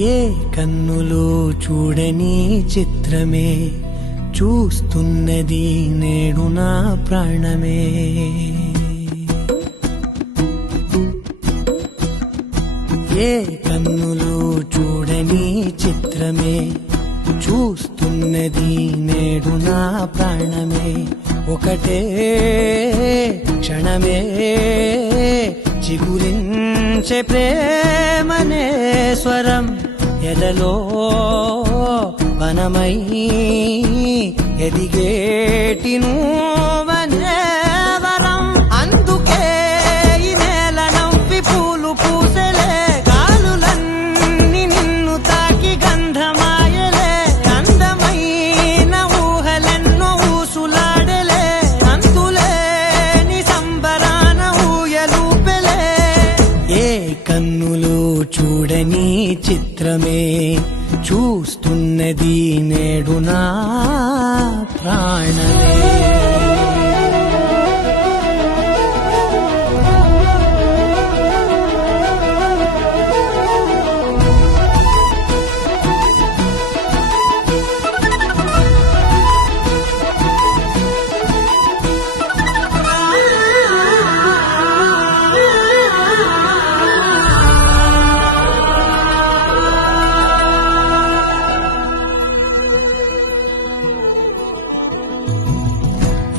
ఏ కన్నులో చూడని చిత్రమే చూస్తున్నది నేడు నా ప్రాణమే. ఏ కన్నులో చూడని చిత్రమే చూస్తున్నది నేడు నా ప్రాణమే. ఒకటే క్షణమే చిగురించే ప్రేమనే స్వరం ఎదలో వనమై ఎదిగేటి నువ్వనే వరం. అందుకే ఈ నేల నవ్వి పూలు పూసలే, గాలులన్నీ నిన్ను తాకి గంధమాయలే, అందమైన ఊహలెన్నో ఊసులాడలే, అంతులేని సంబరాన ఊయలూపెలే. ఏ కన్నులో చూడని చిత్రమే చూస్తున్నది నేడు నా ప్రాణమే.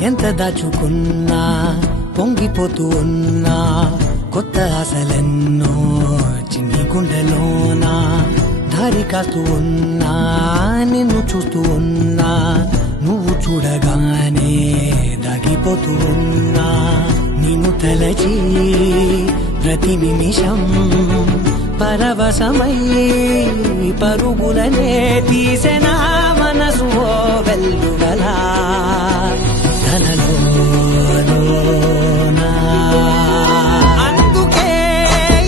ఎంత దాచుకున్నా పొంగిపోతూ ఉన్నా, కొత్త ఆశలెన్నో చిన్ని గుండెలోనా దారి కాస్తూ ఉన్నా, నిన్ను చూస్తూ ఉన్నా, నువ్వు చూడగానే దాగిపోతూ ఉన్నా. నిన్ను తలచి ప్రతి నిమిషం పరవశమై పరుగులనే తీసెనా మనసు ఓ వెల్లువలా తనలోనా. అందుకే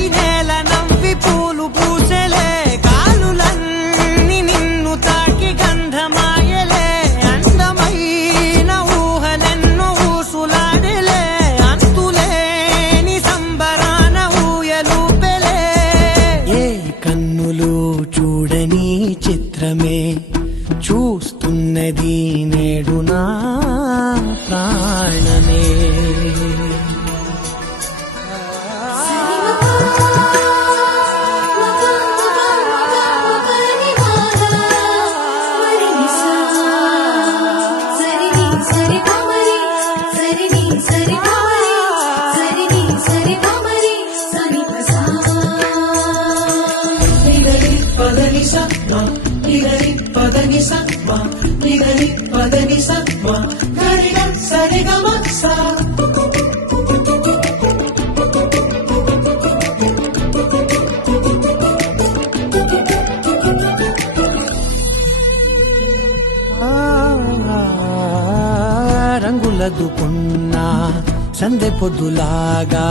ఈ నేల నవ్వి పూలు పూసలే, గాలులన్నీ నిన్ను తాకి గంధమాయలే, అందమైన ఊహలెన్నో ఊసులాడలే, అంతులేని సంబరాన ఊయలూపెలే. ఏ కన్నులు చూడని చిత్రమే చూస్తున్నది నేడు నా ప్రాణమే. రంగులదుకున్నా సందె పొద్దులాగా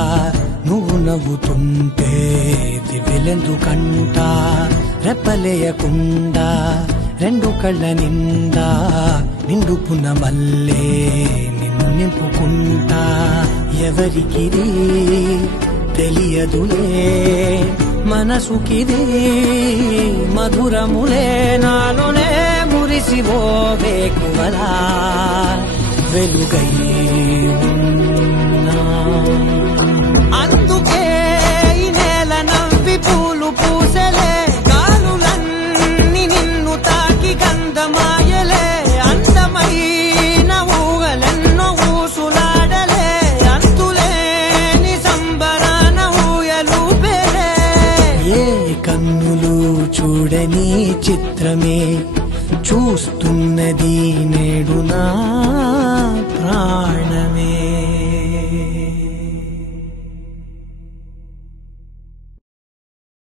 నువ్వు నవ్వుతుంటే దివ్వెలెందుకంట, రెప్పలేయకుండా రెండు కళ్ళ నిండా నిండుకున్న మల్లే నిన్ను నింపుకుంటా. ఎవరికిది తెలియదులే మనసుకిది మధురములే, నాలోనే మురిసివో వేకువలా వెలుగై ఉన్నా. అందుకే ఈ నేల నవ్వి పూలు పూసలే, గాలులన్నీ నిన్ను తాకి గంధమాయలే, అందమైన ఊహలెన్నో ఊసులాడలే, అంతులేని సంబరాన ఊయలూపెలే. ఏ కన్నులు చూడని చిత్రమే చూస్తున్నది నేడు నా ప్రాణమే.